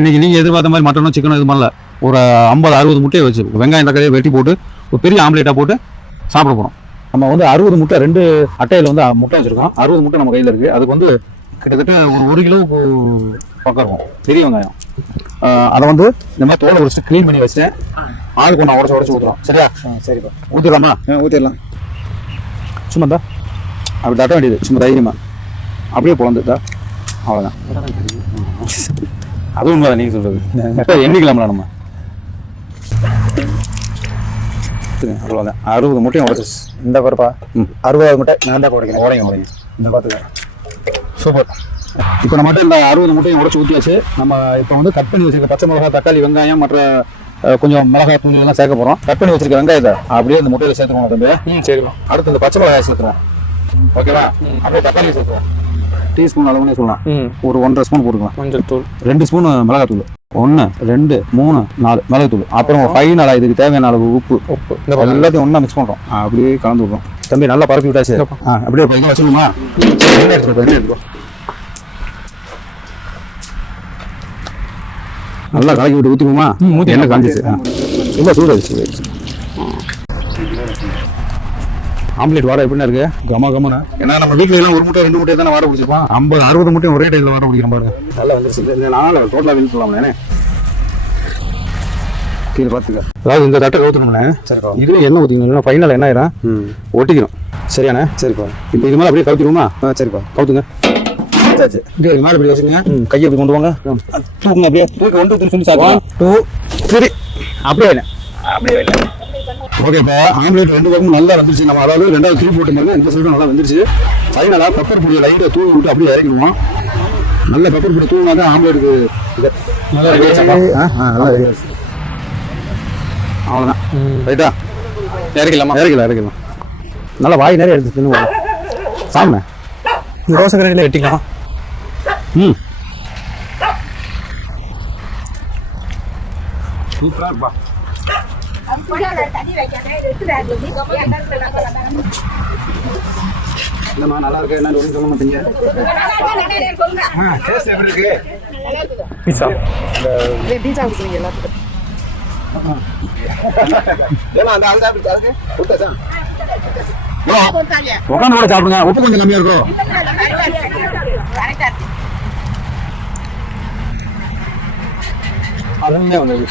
இன்னைக்கு நீங்கள் எதிர்பார்த்த மாதிரி மட்டனும் சிக்கனும் இது பண்ணல. ஒரு ஐம்பது அறுபது முட்டையை வச்சு வெங்காயம் தக்காளியை வெட்டி போட்டு ஒரு பெரிய ஆம்லேட்டாக போட்டு சாப்பிட போகிறோம் நம்ம வந்து அறுபது முட்டை ரெண்டு அட்டையில் வந்து முட்டை வச்சுருக்கோம். அறுபது முட்டை நம்ம கையில் இருக்குது அதுக்கு வந்து கிட்டத்தட்ட ஒரு ஒரு கிலோவுக்கு பக்கம் இருக்கும். பெரிய வெங்காயம். அதை வந்து இந்த மாதிரி தோலை உடச்சு க்ளீன் பண்ணி வச்சுட்டேன். ஆளுக்கு ஒன்று உடச்சு உடச்சு ஊற்றுறோம் சரியா? சரிப்பா ஊற்றிடலாமா ஊற்றிடலாம் சும்மா தான் அப்படி தட்ட வேண்டியது. சும்மா தைரியமா. அப்படியே பிறந்துட்டா அவ்வளோதான் அது உண்மைதான் நீங்கள் சொல்கிறது எண்ணிக்கலாம்ல நம்ம? அவ்வளோதான் அறுபது முட்டையும் உடச்சிச்சு இந்த பாருப்பா. அறுபது முட்டை நான் தான் உடைக்கிறேன் உடைங்க உடைங்க. இந்த பார்த்துக்க சூப்பர். இப்போ நம்மகிட்ட இந்த அறுபது முட்டையும் உடச்சி ஊற்றியாச்சு நம்ம இப்போ வந்து கட் பண்ணி வச்சிருக்க பச்சை மிளகாய் தக்காளி வெங்காயம் மற்ற கொஞ்சம் மிளகாய் தூள் எல்லாம் சேர்க்க போகிறோம் கட் பண்ணி வச்சிருக்க வெங்காயத்தை அப்படியே இந்த முட்டையில் சேர்த்துக்கணும் தம்பி. ம் சரிப்பா அடுத்து இந்த பச்சை மிளகாய் சேர்த்துருவோம். ஓகேவா? அப்படியே தக்காளி சேர்த்துருவோம். டீஸ்பூன் அளவுனே சொல்லலாம். ஒரு ஒன்றரை ஸ்பூன் போட்டுக்கலாம். மஞ்சள் தூள் ரெண்டு ஸ்பூன் மிளகாத்தூள். ஒன்று ரெண்டு மூணு நாலு மிளகாத்தூள். அப்புறம் ஃபைனலாக இதுக்கு தேவையான அளவு உப்பு. உப்பு. எல்லாத்தையும் ஒன்றா மிக்ஸ் பண்ணுறோம் அப்படியே கலந்து விடுறோம். தம்பி நல்லா பரப்பி விட்டாச்சு. ஆ அப்படியே இங்கே வச்சுக்கணுமா என்ன எடுத்துக்கோ என்ன எடுத்துக்கோ. நல்லா கலக்கி விட்டு ஊற்றிக்குமா. என்ன காஞ்சிச்சு சூடாச்சு சூடாச்சு ஆம்லேட் வாடகை எப்படின்னா இருக்கு? கம கமனா ஏன்னா நம்ம வீட்டில் எல்லாம் ஒரு முட்டை ரெண்டு முட்டை தானே வாடகை பிடிச்சிருப்போம். ஐம்பது அறுபது முட்டையும் ஒரே டைத்தில் வாடகை பிடிக்கிறோம் பாருங்க. நல்லா வந்துருச்சு. இந்த நாள் டோட்டலாக வீண் சொல்லலாம்ண்ணே கீழே பார்த்துக்க. அதாவது இந்த தட்டை கவுத்தணும்ண்ணே சரிப்பா இது என்ன ஊற்றிக்கணும் ஃபைனல் என்ன ஆயிரும்? ஒட்டிக்கிறோம் சரியாண்ணே? சரிப்பா இப்போ இது மேலே அப்படியே கவுத்திடுவோமா? ஆ சரிப்பா கவுத்துங்க. இது மேலே இப்படி வச்சுங்க கையை இப்படி கொண்டு வாங்க. தூக்குங்க அப்படியே. தூக்கி ஒன்று திருப்பி சொல்லி சாப்பிடுவோம் டூ த்ரீ அப்படியே இல்லை. அப்படியே இல்லை. ஓகே இப்போ ஆம்லேட் ரெண்டு பக்கமும் நல்லா வந்துருச்சு. நம்ம அதாவது ரெண்டாவது திருப்பி போட்டு பாருங்க இந்த சைடும் நல்லா வந்துருச்சு. ஃபைனலாக பெப்பர் பொடியை லைட்டாக தூவி விட்டு அப்படியே இறக்கிடுவோம். நல்ல பெப்பர் பொடி தூவினா தான் ஆம்லேட்டுக்கு இது. நல்லா நல்லா. அவ்வளோதான் ரைட்டா இறக்கலாமா இறக்கலாம் இறக்கலாம் நல்லா வாய் நிறைய எடுத்து தின்னு சாப்பிடுங்க. இந்த ரோசை கரையில் வெட்டிக்கலாம். ம். சூப்பராக இருப்பா. இல்லைம்மா நல்லா இருக்கு? என்ன ஒன்றும் சொல்ல மாட்டீங்க? ஆ டேஸ்ட் எப்படி இருக்கு? பீஸா ஏமா அந்த ஆள் சாப்பிட்டு அதுக்கு கொடுத்தாச்சா? உட்காந்து கூட சாப்பிடுங்க. உப்பு கொஞ்சம் கம்மியா இருக்கும். அருமையா வந்தது.